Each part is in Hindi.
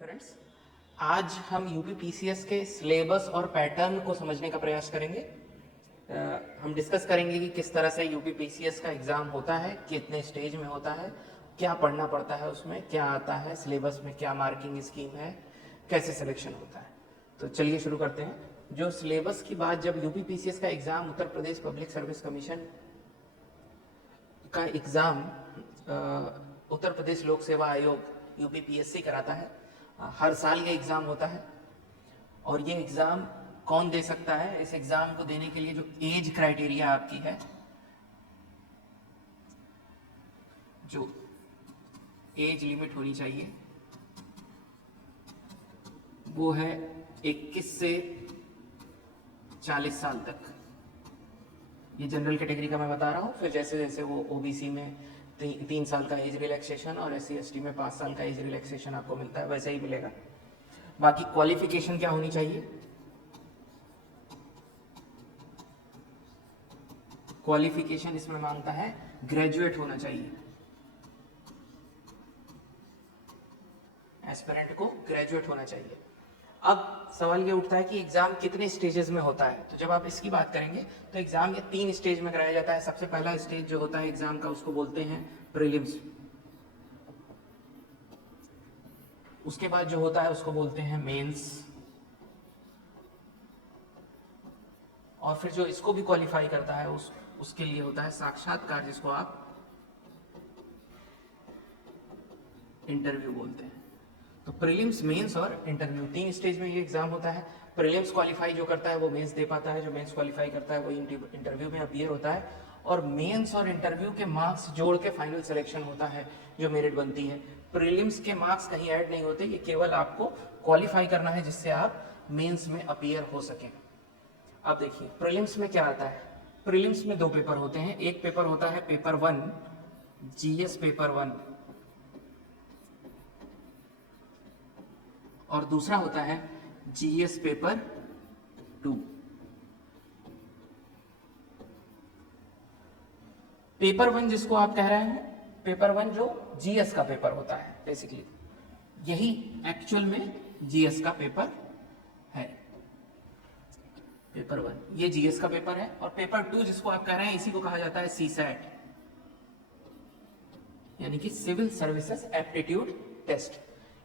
एस्पिरेंट्स, आज हम यूपी पीसीएस के सिलेबस और पैटर्न को समझने का प्रयास करेंगे। हम डिस्कस करेंगे कि किस तरह से यूपी पीसीएस का एग्ज़ाम होता है, कितने स्टेज में होता है, क्या पढ़ना पड़ता है, उसमें क्या आता है, सिलेबस में क्या मार्किंग स्कीम है, कैसे सिलेक्शन होता है। तो चलिए शुरू करते हैं। जो सिलेबस की बात, जब यूपी पीसीएस का exam Uttar Pradesh public service commission का एग्ज़ाम उत्तर प्रदेश लोक सेवा आयोग यूपी पीएससी कराता है। हर साल ये एग्ज़ाम होता है और ये एग्ज़ाम कौन दे सकता है? इस एग्ज़ाम को देने के लिए जो एज क्राइटेरिया आपकी है, जो एज लिमिट होनी चाहिए, वो है 21 से 40 साल तक। ये जनरल कैटेगरी का मैं बता रहा हूँ। फिर जैसे जैसे वो ओबीसी में 3 साल का एज रिलैक्सेशन और SC ST में 5 साल का एज रिलैक्सेशन आपको मिलता है, वैसे ही मिलेगा। बाकी क्वालिफिकेशन क्या होनी चाहिए? क्वालिफिकेशन इसमें मांगता है ग्रेजुएट होना चाहिए। एस्पिरेंट को ग्रेजुएट होना चाहिए। अब सवाल ये उठता है कि एग्जाम कितने स्टेजेस में होता है। तो जब आप इसकी बात करेंगे तो एग्जाम ये 3 स्टेज में कराया जाता है। सबसे पहला स्टेज जो होता है एग्जाम का, उसको बोलते हैं प्रीलिम्स। उसके बाद जो होता है उसको बोलते हैं मेंस, और फिर जो इसको भी क्वालिफाई करता है उसके लिए होता है साक्षात्कार, जिसको आप इंटरव्यू बोलते हैं। तो प्रीलिम्स, मेंस और इंटरव्यू, 3 स्टेज में ये एग्जाम होता है। प्रीलिम्स क्वालिफाई जो करता है वो मेंस दे पाता है, जो मेंस क्वालिफाई करता है वो इंटरव्यू में अपीयर होता है, और मेंस और इंटरव्यू के मार्क्स जोड़ के फाइनल सिलेक्शन होता है, जो मेरिट बनती है। प्रीलिम्स के मार्क्स कहीं ऐड नहीं होते, ये केवल आपको क्वालिफाई करना है जिससे आप मेंस में अपीयर हो सकें। अब देखिए प्रीलिम्स में क्या आता है। प्रीलिम्स में 2 पेपर होते हैं। एक पेपर होता है पेपर 1, जीएस पेपर 1, और दूसरा होता है जीएस पेपर 2। पेपर 1 जिसको आप कह रहे हैं, पेपर 1 जो जीएस का पेपर होता है, बेसिकली यही एक्चुअल में जीएस का पेपर है। पेपर 1 ये जीएस का पेपर है, और पेपर 2 जिसको आप कह रहे हैं, इसी को कहा जाता है सीसैट, यानी कि सिविल सर्विसेज एप्टीट्यूड टेस्ट।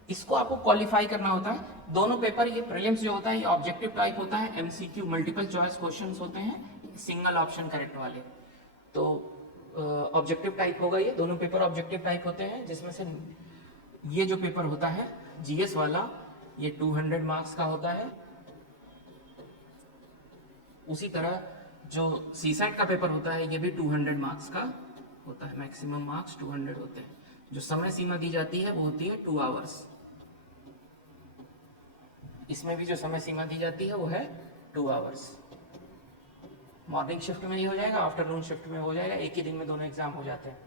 इसको आपको क्वालिफाई करना होता है। दोनों पेपर, ये प्रीलिम्स जो होता है ये ऑब्जेक्टिव टाइप होता है, एमसीक्यू मल्टीपल चॉइस क्वेश्चंस होते हैं, सिंगल ऑप्शन करेक्ट वाले। तो ऑब्जेक्टिव टाइप होगा, ये दोनों पेपर ऑब्जेक्टिव टाइप होते हैं, जिसमें से ये जो पेपर होता है जीएस वाला, ये 200 मार्क्स का होता है। उसी तरह जो सीसैट का पेपर होता है ये भी 200 मार्क्स का होता है, मैक्सिमम मार्क्स 200 होते हैं। जो समय सीमा दी जाती है वो होती है 2 आवर्स। इसमें भी जो समय सीमा दी जाती है वो है 2 आवर्स। मॉर्निंग शिफ्ट में नहीं हो जाएगा, आफ्टरनून शिफ्ट में हो जाएगा, एक ही दिन में दोनों एग्जाम हो जाते हैं।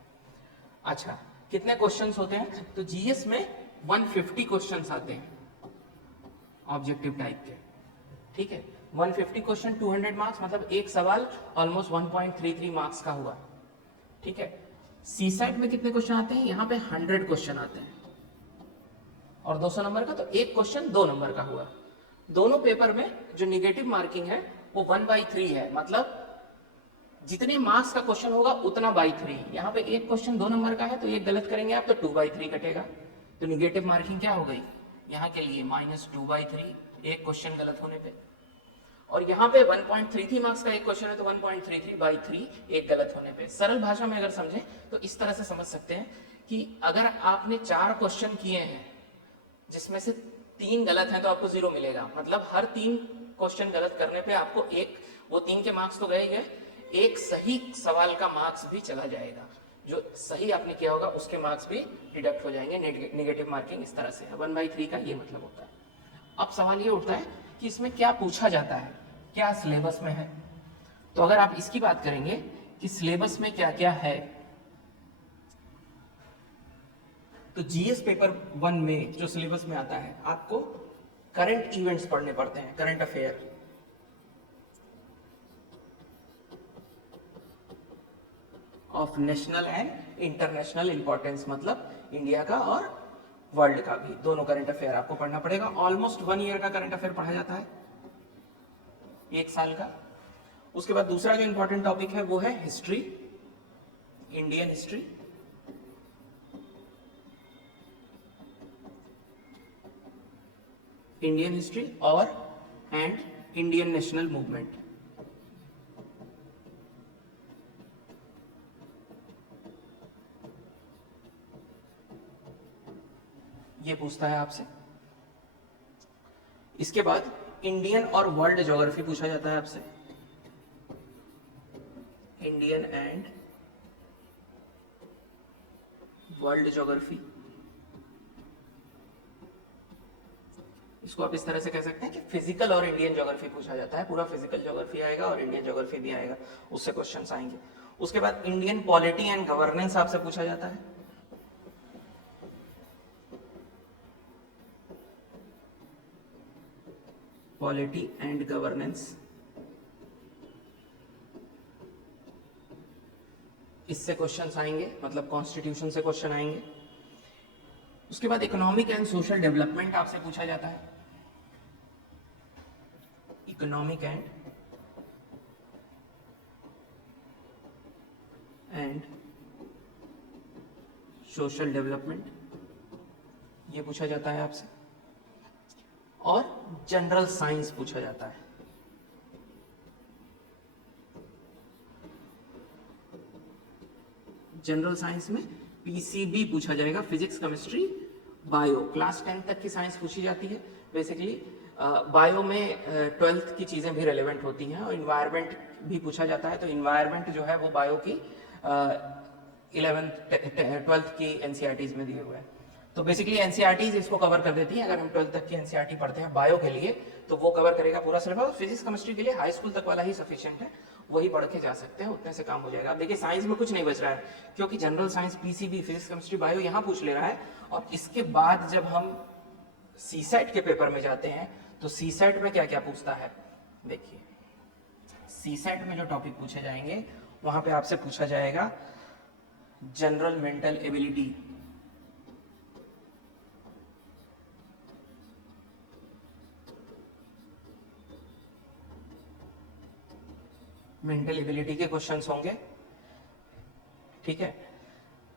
अच्छा, कितने क्वेश्चंस होते हैं? तो जीएस में 150 क्वेश्चंस आते हैं ऑब्जेक्टिव टाइप के, ठीक है। 150 क्वेश्चन, 200 मार्क्स, मतलब एक सवाल ऑलमोस्ट 1.33 मार्क्स का हुआ, ठीक है। सीसैट में कितने क्वेश्चन आते हैं? यहाँ पे 100 क्वेश्चन आते हैं, और 200 नंबर का, तो एक क्वेश्चन 2 नंबर का हुआ। दोनों पेपर में जो निगेटिव मार्किंग है वो 1/3 है, मतलब जितने मार्क्स का क्वेश्चन होगा उतना बाई 3। यहाँ पे एक क्वेश्चन 2 नंबर का है तो एक गलत करेंगे आप तो 2/3 कटेगा, तो निगेटिव मार्किंग क्या हो गई यहाँ के लिए? -2/3, एक क्वेश्चन गलत होने पे। और यहाँ पे 1.33 मार्क्स का एक क्वेश्चन है तो 1.33/3 एक गलत होने पे। सरल भाषा में अगर समझें तो इस तरह से समझ सकते हैं कि अगर आपने 4 क्वेश्चन किए हैं जिसमें से 3 गलत हैं तो आपको 0 मिलेगा, मतलब हर 3 क्वेश्चन गलत करने पे आपको वो 3 के मार्क्स तो गए गए, एक सही सवाल का मार्क्स भी चला जाएगा। जो सही आपने किया होगा उसके मार्क्स भी डिडक्ट हो जाएंगे। नेगेटिव मार्किंग इस तरह से है, 1/3 का ये मतलब होता है। अब सवाल ये उठता है कि इसमें क्या पूछा जाता है, क्या सिलेबस में है। तो अगर आप इसकी बात करेंगे कि सिलेबस में क्या क्या है, तो जीएस पेपर 1 में जो सिलेबस में आता है, आपको करंट इवेंट्स पढ़ने पड़ते हैं, current affair. Of national and international importance, मतलब इंडिया का और वर्ल्ड का भी, दोनों करंट अफेयर आपको पढ़ना पड़ेगा। ऑलमोस्ट 1 ईयर का करंट अफेयर पढ़ा जाता है, 1 साल का। उसके बाद दूसरा जो इंपॉर्टेंट टॉपिक है वो है history, Indian history. Indian history और एंड इंडियन नेशनल मूवमेंट। ये पूछता है आपसे। इसके बाद इंडियन और वर्ल्ड ज्योग्राफी पूछा जाता है आपसे, इंडियन एंड वर्ल्ड ज्योग्राफी। इसको आप इस तरह से कह सकते हैं कि फिजिकल और इंडियन ज्योग्राफी पूछा जाता है, पूरा फिजिकल ज्योग्राफी आएगा और इंडियन ज्योग्राफी भी आएगा, उससे क्वेश्चंस आएंगे। उसके बाद इंडियन पॉलिटी एंड गवर्नेंस आपसे पूछा जाता है, पॉलिटी एंड गवर्नेंस। इससे क्वेश्चंस आएंगे, मतलब कॉन्स्टिट्यूशन से क्वेश्चन आएंगे। उसके बाद इकोनॉमिक एंड सोशल डेवलपमेंट आपसे पूछा जाता है, इकोनॉमिक एंड सोशल डेवलपमेंट, ये पूछा जाता है आपसे। और जनरल साइंस पूछा जाता है, जनरल साइंस में पीसीबी पूछा जाएगा, फिजिक्स केमिस्ट्री बायो। क्लास 10 तक की साइंस पूछी जाती है बेसिकली। बायो में 12th की चीजें भी रेलेवेंट होती हैं, और इन्वायरमेंट भी पूछा जाता है। तो इन्वायरमेंट जो है वो बायो की 12th की एनसीईआरटीज में दिए हुए हैं। तो बेसिकली एनसीईआरटीज इसको कवर कर देती है। अगर हम 12th तक की एनसीईआरटी पढ़ते हैं बायो के लिए तो वो कवर करेगा पूरा सिलेबस। फिजिक्स केमिस्ट्री के लिए हाई स्कूल तक वाला ही सफिशिएंट है, वही पढ़ के जा सकते हैं, उतने से काम हो जाएगा। अब देखिए साइंस में कुछ नहीं बच रहा है, क्योंकि general science, PCB, physics chemistry bio यहाँ पूछ ले रहा है। और इसके बाद जब हम सीसेट के पेपर में जाते हैं तो सीसेट में क्या क्या पूछता है, देखिए सीसेट में जो टॉपिक पूछे जाएंगे वहां पे आपसे पूछा जाएगा general mental ability, mental ability के क्वेश्चंस होंगे, ठीक है।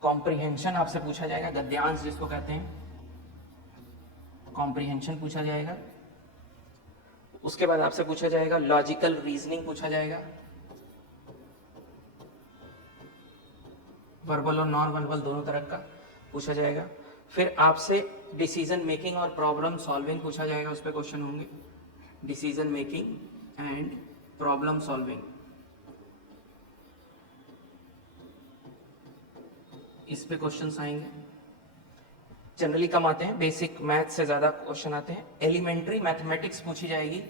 कॉम्प्रिहेंशन आपसे पूछा जाएगा, गद्यांश जिसको कहते हैं, कॉम्प्रिहेंशन पूछा जाएगा। उसके बाद आपसे पूछा जाएगा लॉजिकल रीजनिंग पूछा जाएगा, वर्बल और नॉन वर्बल दोनों तरह का पूछा जाएगा। फिर आपसे डिसीजन मेकिंग और प्रॉब्लम सॉल्विंग पूछा जाएगा, उस पर क्वेश्चन होंगे, decision making and problem solving. इस पे क्वेश्चंस आएंगे, जनरली कम आते हैं, बेसिक मैथ से ज्यादा क्वेश्चन आते हैं। एलिमेंट्री मैथमेटिक्स पूछी जाएगी,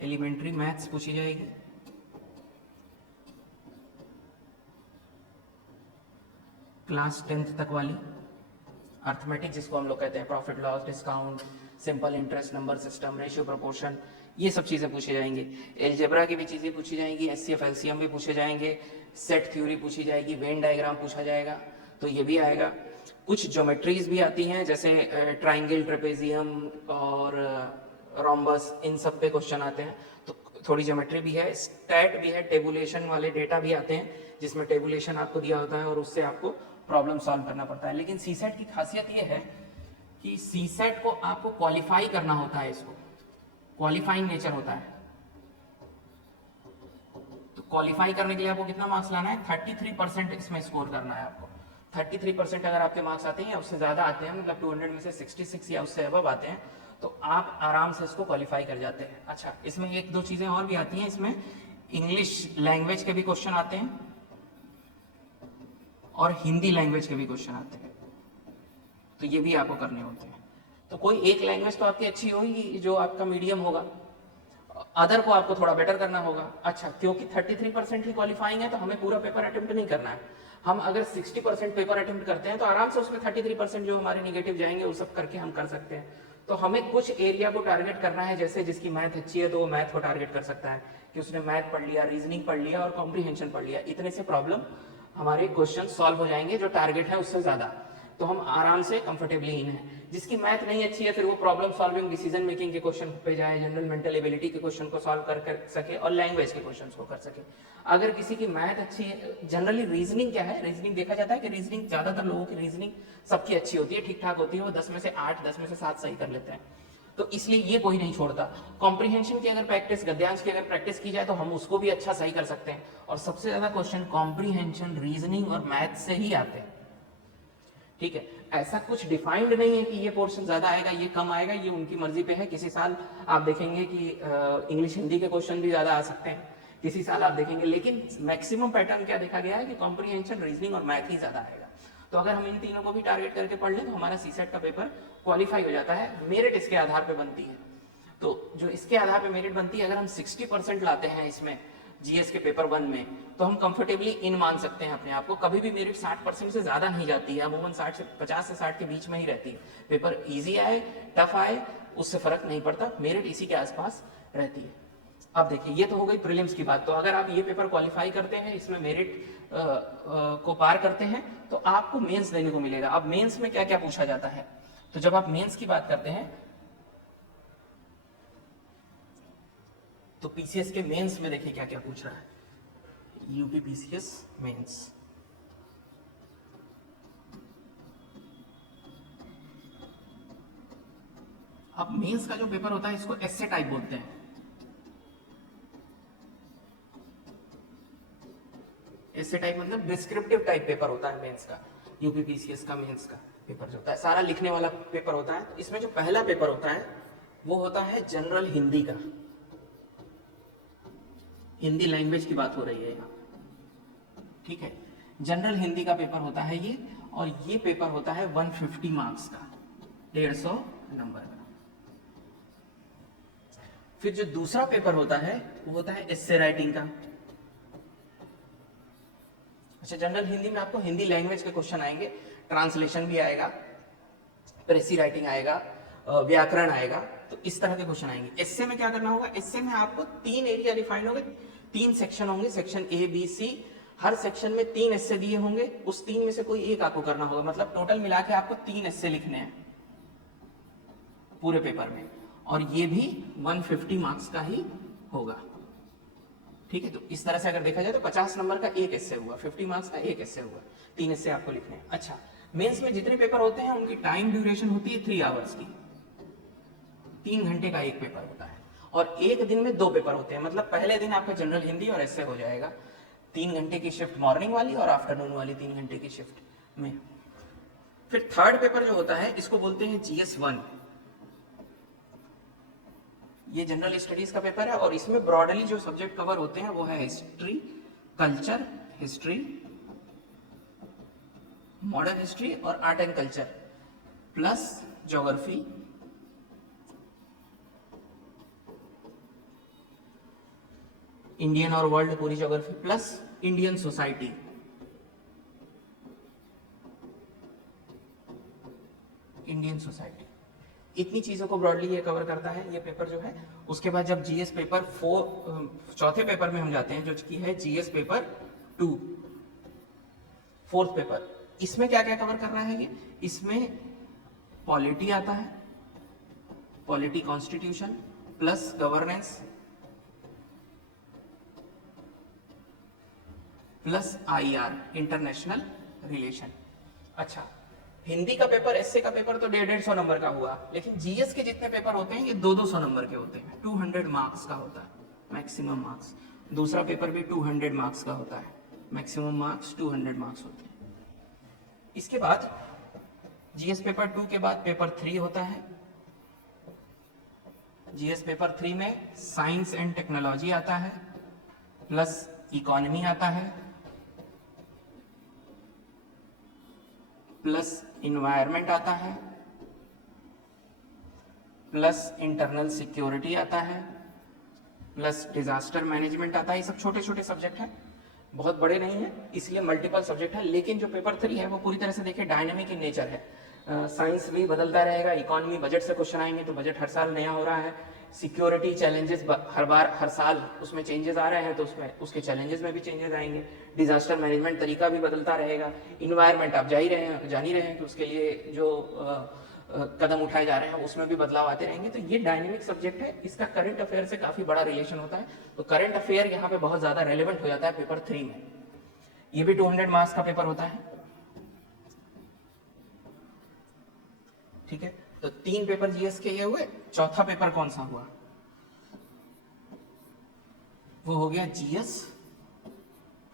एलिमेंट्री मैथ्स पूछी जाएगी। क्लास 10th तक वाली अर्थमेटिक जिसको हम लोग कहते हैं, profit loss, discount, simple interest, number system, ratio proportion, ये सब चीजें पूछी जाएंगी। एलजेब्रा की भी चीजें पूछी जाएंगी, एचसीएफ एलसीएम भी पूछे जाएंगे, सेट थ्योरी पूछी जाएगी, वेन डायग्राम पूछा जाएगा, तो ये भी आएगा। कुछ ज्योमेट्रीज भी आती हैं, जैसे ट्राइंगल, ट्रेपेजियम और रोम्बस, इन सब पे क्वेश्चन आते हैं, तो थोड़ी ज्योमेट्री भी है। स्टैट भी है, टेबुलेशन वाले डेटा भी आते हैं, जिसमें टेबुलेशन आपको दिया होता है और उससे आपको प्रॉब्लम सॉल्व करना पड़ता है। लेकिन सीसेट की खासियत ये है कि सीसेट को आपको क्वालिफाई करना होता है, इसको क्वालिफाइंग नेचर होता है। तो क्वालिफाई करने के लिए आपको कितना मार्क्स लाना है, 33% इसमें स्कोर करना है आपको। 33% अगर आपके मार्क्स आते हैं या उससे ज्यादा आते हैं, मतलब 200 में से 66 या उससे अबव आते हैं, तो आप आराम से इसको क्वालिफाई कर जाते हैं। अच्छा, इसमें एक दो चीजें और भी आती हैं, इसमें इंग्लिश लैंग्वेज के भी क्वेश्चन आते हैं और हिंदी लैंग्वेज के भी क्वेश्चन आते हैं, तो ये भी आपको करने होते हैं। तो कोई एक लैंग्वेज तो आपकी अच्छी होगी जो आपका मीडियम होगा, अदर को आपको थोड़ा बेटर करना होगा। अच्छा, क्योंकि 33% ही क्वालिफाइंग है तो हमें पूरा पेपर अटेम्प्ट नहीं करना है। हम अगर 60% पेपर अटेम्प्ट करते हैं तो आराम से उसमें 33% जो हमारे निगेटिव जाएंगे वो सब करके हम कर सकते हैं। तो हमें कुछ एरिया को टारगेट करना है, जैसे जिसकी मैथ अच्छी है तो वो मैथ को टारगेट कर सकता है कि उसने मैथ पढ़ लिया, रीजनिंग पढ़ लिया और कॉम्प्रीहेंशन पढ़ लिया, इतने से प्रॉब्लम हमारे क्वेश्चन सॉल्व हो जाएंगे जो टारगेट है उससे ज्यादा। तो हम आराम से कंफर्टेबली इन है। जिसकी मैथ नहीं अच्छी है फिर वो प्रॉब्लम सॉल्विंग, डिसीजन मेकिंग के क्वेश्चन पे जाए, जनरल मेंटल एबिलिटी के क्वेश्चन को सॉल्व कर सके और लैंग्वेज के क्वेश्चन को कर सके। अगर किसी की मैथ अच्छी है, जनरली रीजनिंग क्या है, रीजनिंग देखा जाता है कि रीजनिंग ज्यादातर लोगों की रीजनिंग सबकी अच्छी होती है, ठीक ठाक होती है, वो 10 में से 8 10 में से 7 सही कर लेते हैं, तो इसलिए ये कोई नहीं छोड़ता। कॉम्प्रिहेंशन की अगर प्रैक्टिस, गद्यांश की अगर प्रैक्टिस की जाए तो हम उसको भी अच्छा सही कर सकते हैं। और सबसे ज्यादा क्वेश्चन कॉम्प्रिहेंशन, रीजनिंग और मैथ से ही आते हैं। ठीक है, ऐसा कुछ डिफाइंड नहीं है कि ये पोर्शन ज्यादा आएगा ये कम आएगा, ये उनकी मर्जी पे है। किसी साल आप देखेंगे कि इंग्लिश हिंदी के क्वेश्चन भी ज्यादा आ सकते हैं, किसी साल आप देखेंगे, लेकिन मैक्सिमम पैटर्न क्या देखा गया है कि कॉम्प्रिहेंशन, रीजनिंग और मैथ ही ज्यादा आएगा। तो अगर हम इन तीनों को भी टारगेट करके पढ़ लें तो हमारा सीसेट का पेपर क्वालिफाई हो जाता है। मेरिट इसके आधार पे बनती है, तो जो इसके आधार पे मेरिट बनती है, अगर हम 60% लाते हैं इसमें जीएस के पेपर 1 में, तो हम कंफर्टेबली इन मान सकते हैं अपने आप को। कभी भी मेरिट 60% से ज्यादा नहीं जाती है, अमूमन 50 से 60 के बीच में ही रहती है। पेपर इजी आए टफ आए उससे फर्क नहीं पड़ता, मेरिट इसी के आसपास रहती है। अब देखिए, ये तो हो गई प्रीलिम्स की बात। तो अगर आप ये पेपर क्वालिफाई करते हैं, इसमें मेरिट को पार करते हैं, तो आपको मेंस देने को मिलेगा। अब मेंस में क्या क्या पूछा जाता है, तो जब आप मेंस की बात करते हैं तो पीसीएस के मेंस में देखिए क्या क्या पूछ रहा है, यूपी पीसीएस मेंस। अब मेंस का जो पेपर होता है इसको एस्से टाइप बोलते हैं। एस्से टाइप मतलब डिस्क्रिप्टिव टाइप पेपर होता है मेंस का। यूपी पीसीएस का मेंस का पेपर जो होता है सारा लिखने वाला पेपर होता है। तो इसमें जो पहला पेपर होता है वो होता है जनरल हिंदी का। हिंदी लैंग्वेज की बात हो रही है यहाँ, ठीक है। जनरल हिंदी का पेपर होता है ये, और ये पेपर होता है 150 मार्क्स का, 150 नंबर का। फिर जो दूसरा पेपर होता है वो होता है एस्से राइटिंग का। अच्छा, जनरल हिंदी में आपको हिंदी लैंग्वेज के क्वेश्चन आएंगे, ट्रांसलेशन भी आएगा, प्रेसी राइटिंग आएगा, व्याकरण आएगा, तो इस तरह के क्वेश्चन आएंगे। एस्से में क्या करना होगा, एस्से में आपको 3 एरिया डिफाइंड होंगे, 3 सेक्शन होंगे, सेक्शन ए बी सी। हर सेक्शन में 3 एस्से दिए होंगे, उस 3 में से कोई एक आपको करना होगा। मतलब टोटल मिला के आपको 3 एस्से लिखने हैं पूरे पेपर में, और ये भी 150 मार्क्स का ही होगा, ठीक है। तो इस तरह से अगर देखा जाए तो 50 नंबर का एक एस्से हुआ, 50 मार्क्स का एक एस्से हुआ, 3 एस्से आपको लिखने हैं। अच्छा, मेंस में जितने पेपर होते हैं उनकी टाइम ड्यूरेशन होती है 3 आवर्स की, 3 घंटे का एक पेपर होता है, और एक दिन में 2 पेपर होते हैं। मतलब पहले दिन आपका जनरल हिंदी और एस्से हो जाएगा, 3 घंटे की शिफ्ट मॉर्निंग वाली और आफ्टरनून वाली 3 घंटे की शिफ्ट में। फिर थर्ड पेपर जो होता है इसको बोलते हैं जीएस 1। ये जनरल स्टडीज का पेपर है, और इसमें ब्रॉडली जो सब्जेक्ट कवर होते हैं वो है history, culture, history, modern history और art and culture, plus geography, Indian और वर्ल्ड पूरी geography, plus Indian society. Indian society, इतनी चीजों को ब्रॉडली ये कवर करता है ये पेपर जो है। उसके बाद जब जीएस पेपर 4 चौथे पेपर में हम जाते हैं, जो कि है जीएस पेपर 2, फोर्थ पेपर। इसमें क्या क्या कवर कर रहा है ये, इसमें पॉलिटी आता है, polity constitution, plus governance, plus IR, international relation. अच्छा, हिंदी का पेपर, एस्से का पेपर तो 150 नंबर का हुआ, लेकिन जीएस के जितने पेपर होते हैं ये 200 नंबर के होते हैं, 200 मार्क्स का होता है मैक्सिमम मार्क्स। दूसरा पेपर भी 200 मार्क्स का होता है, मैक्सिमम मार्क्स 200 मार्क्स होते हैं। इसके बाद जीएस पेपर 2 के बाद पेपर 3 होता है। जीएस पेपर 3 में साइंस एंड टेक्नोलॉजी आता है, प्लस इकोनॉमी आता है, प्लस इन्वायरमेंट आता है, प्लस इंटरनल सिक्योरिटी आता है, प्लस डिजास्टर मैनेजमेंट आता है। ये सब छोटे छोटे सब्जेक्ट हैं, बहुत बड़े नहीं है, इसलिए मल्टीपल सब्जेक्ट है। लेकिन जो पेपर 3 है वो पूरी तरह से देखिए डायनामिक इन नेचर है। साइंस भी बदलता रहेगा, इकोनॉमी, बजट से क्वेश्चन आएंगे तो बजट हर साल नया हो रहा है, सिक्योरिटी चैलेंजेस हर बार हर साल उसमें चेंजेस आ रहे हैं, तो उसमें उसके चैलेंजेस में भी चेंजेस आएंगे। डिजास्टर मैनेजमेंट तरीका भी बदलता रहेगा। इन्वायरमेंट आप जान ही रहे हैं कि उसके लिए जो कदम उठाए जा रहे हैं उसमें भी बदलाव आते रहेंगे। तो ये डायनेमिक सब्जेक्ट है, इसका करंट अफेयर से काफी बड़ा रिलेशन होता है। तो करंट अफेयर यहाँ पे बहुत ज्यादा रेलिवेंट हो जाता है पेपर 3 में। ये भी 200 मार्क्स का पेपर होता है। ठीक है, तो 3 पेपर जीएस के ये हुए। चौथा पेपर कौन सा हुआ? वो हो गया जीएस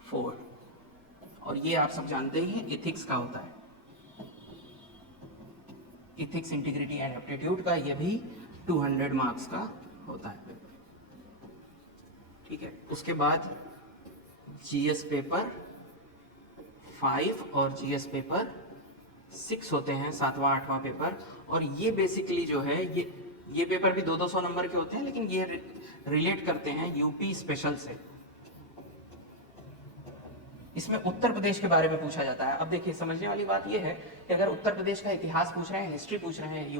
4, और ये आप सब जानते ही हैं इथिक्स का होता है। इथिक्स, इंटीग्रिटी एंड एप्टीट्यूड का ये भी 200 मार्क्स का होता है पेपर। ठीक है, उसके बाद जीएस पेपर 5 और जीएस पेपर 6 होते हैं, 7वां 8वां पेपर। और ये बेसिकली जो है ये पेपर भी 200 नंबर के होते हैं, लेकिन ये रिलेट करते हैं यूपी स्पेशल से। इसमें उत्तर प्रदेश के बारे में पूछा जाता है। अब देखिए, समझने वाली बात यह है कि अगर उत्तर प्रदेश का इतिहास पूछ रहे हैं, हिस्ट्री पूछ रहे हैं,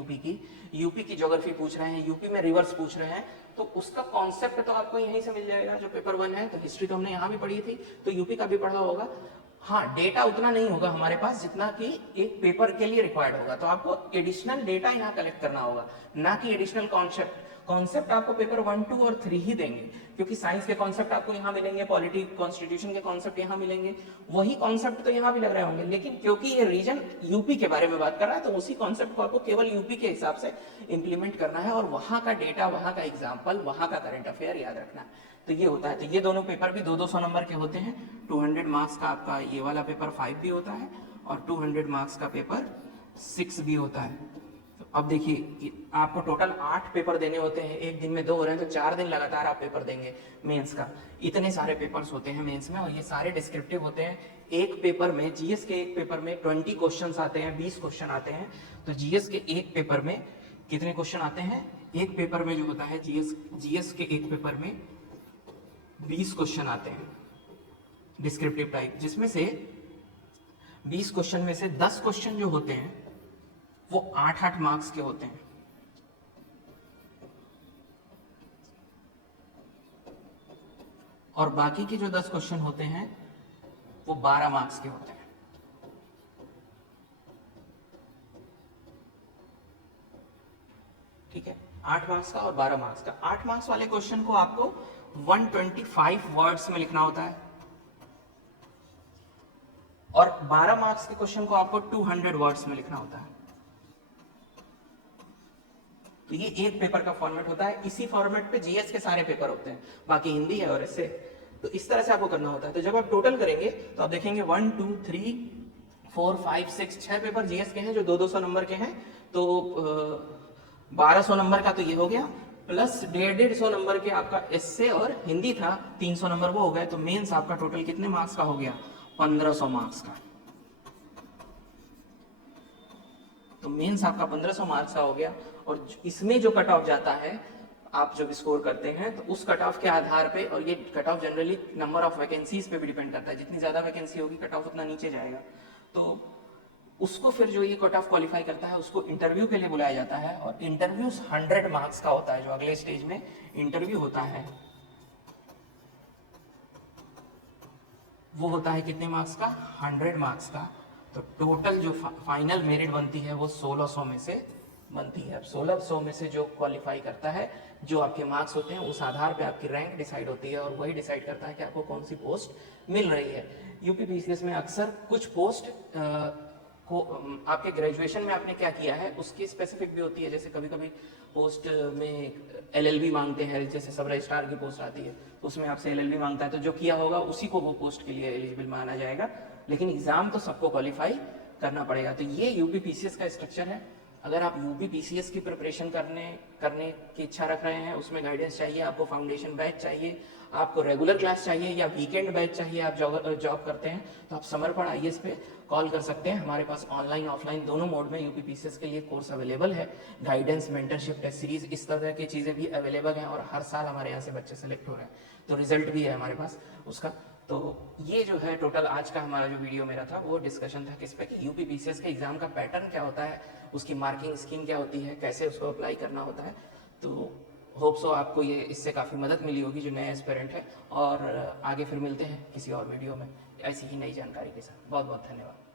यूपी की ज्योग्राफी पूछ रहे हैं, यूपी में रिवर्स पूछ रहे हैं, तो उसका कॉन्सेप्ट तो आपको यहीं से मिल जाएगा जो पेपर 1 है। तो हिस्ट्री तो हमने यहाँ भी पढ़ी थी, तो यूपी का भी पढ़ा होगा। हाँ, डेटा उतना नहीं होगा हमारे पास जितना कि एक पेपर के लिए रिक्वायर्ड होगा। तो आपको एडिशनल डेटा यहाँ कलेक्ट करना होगा, ना कि एडिशनल कॉन्सेप्ट आपको पेपर 1, 2 और 3 ही देंगे, क्योंकि साइंस के कॉन्सेप्ट आपको यहाँ मिलेंगे, पॉलिटी कॉन्स्टिट्यूशन के कॉन्सेप्ट यहाँ मिलेंगे, वही कॉन्सेप्ट तो यहाँ भी लग रहे होंगे। लेकिन क्योंकि ये रीजन यूपी के बारे में बात कर रहा है, तो उसी कॉन्सेप्ट को आपको केवल यूपी के हिसाब से इंप्लीमेंट करना है, और वहां का डेटा, वहां का एग्जाम्पल, वहां का करंट अफेयर याद रखना है। तो ये होता है। तो ये दोनों पेपर भी 200 नंबर के होते हैं। 200 मार्क्स का आपका ये वाला पेपर 5 भी होता है, और 200 मार्क्स का पेपर 6 भी होता है। तो अब देखिए, आपको टोटल 8 पेपर देने होते हैं। एक दिन में 2 हो रहे हैं, तो 4 दिन लगातार आप पेपर देंगे मेंस का। इतने सारे पेपर्स होते हैं मेंस में, और ये सारे डिस्क्रिप्टिव होते हैं। एक पेपर में, जीएस के एक पेपर में 20 क्वेश्चन आते हैं, 20 क्वेश्चन आते हैं। तो जीएस के एक पेपर में कितने क्वेश्चन आते हैं? एक पेपर में जो होता है जीएस के एक पेपर में 20 क्वेश्चन आते हैं डिस्क्रिप्टिव टाइप, जिसमें से 20 क्वेश्चन में से 10 क्वेश्चन जो होते हैं वो 8-8 मार्क्स के होते हैं। और बाकी के जो 10 क्वेश्चन होते हैं वो 12 मार्क्स के होते हैं। ठीक है, 8 मार्क्स का और 12 मार्क्स का। 8 मार्क्स वाले क्वेश्चन को आपको 125 वर्ड्स में लिखना होता है, और 12 मार्क्स के क्वेश्चन को आपको 200 वर्ड्स में लिखना होता है। तो ये एक पेपर का फॉर्मेट होता है। इसी फॉर्मेट पे जीएस के सारे पेपर होते हैं, बाकी हिंदी है और ऐसे। तो इस तरह से आपको करना होता है। तो जब आप टोटल करेंगे तो आप देखेंगे 1, 2, 3, 4, 5, 6, 6 पेपर जीएस के हैं जो 200 नंबर के हैं। तो 1200 नंबर का तो ये हो गया, प्लस 150 नंबर के आपका एस्से और हिंदी था, 300 नंबर वो हो गए। तो मेंस आपका टोटल कितने मार्क्स का हो गया? 1500 मार्क्स का। तो मेंस आपका 1500 मार्क्स का हो गया। और इसमें जो कट ऑफ जाता है, आप जब स्कोर करते हैं, तो उस कट ऑफ के आधार पे, और ये cut off generally number of vacancies पे भी डिपेंड करता है, जितनी ज्यादा वैकेंसी होगी कट ऑफ उतना नीचे जाएगा। तो उसको फिर जो ये कट ऑफ क्वालिफाई करता है उसको इंटरव्यू के लिए बुलाया जाता है, और इंटरव्यू 100 मार्क्स का होता है। जो अगले स्टेज में इंटरव्यू होता है वो होता है कितने मार्क्स का? 100 मार्क्स का। तो टोटल जो फाइनल मेरिट बनती है वो 1600 में से बनती है। अब 1600 में से जो क्वालिफाई करता है, जो आपके मार्क्स होते हैं, उस आधार पे आपकी रैंक डिसाइड होती है, और वही डिसाइड करता है कि आपको कौन सी पोस्ट मिल रही है। यूपीपीसीएस में अक्सर कुछ पोस्ट को आपके ग्रेजुएशन में आपने क्या किया है उसकी स्पेसिफिक भी होती है। जैसे कभी कभी पोस्ट में एलएलबी मांगते हैं, जैसे सब रजिस्ट्रार की पोस्ट आती है तो उसमें आपसे एलएलबी मांगता है, तो जो किया होगा उसी को वो पोस्ट के लिए एलिजिबल माना जाएगा। लेकिन एग्जाम तो सबको क्वालिफाई करना पड़ेगा। तो ये यूपीपीसीएस का स्ट्रक्चर है। अगर आप यूपीपीसीएस की प्रिपरेशन करने की इच्छा रख रहे हैं, उसमें गाइडेंस चाहिए, आपको फाउंडेशन बैच चाहिए, आपको रेगुलर क्लास चाहिए, या वीकेंड बैच चाहिए, आप जॉब करते हैं, तो आप समर्पण आईएएस पे कॉल कर सकते हैं। हमारे पास ऑनलाइन ऑफलाइन दोनों मोड में यूपीपीसीएस के लिए कोर्स अवेलेबल है। गाइडेंस, मेंटरशिप, टेस्ट सीरीज, इस तरह की चीजें भी अवेलेबल हैं, और हर साल हमारे यहाँ से बच्चे सेलेक्ट हो रहे हैं, तो रिजल्ट भी है हमारे पास उसका। तो ये जो है टोटल आज का हमारा जो वीडियो मेरा था वो डिस्कशन था किस पे, कि यूपीपीसीएस के एग्जाम का पैटर्न क्या होता है, उसकी मार्किंग स्कीम क्या होती है, कैसे उसको अप्लाई करना होता है। तो होप सो आपको ये इससे काफ़ी मदद मिली होगी जो नए एस्पिरेंट है, और आगे फिर मिलते हैं किसी और वीडियो में ऐसी ही नई जानकारी के साथ। बहुत बहुत धन्यवाद।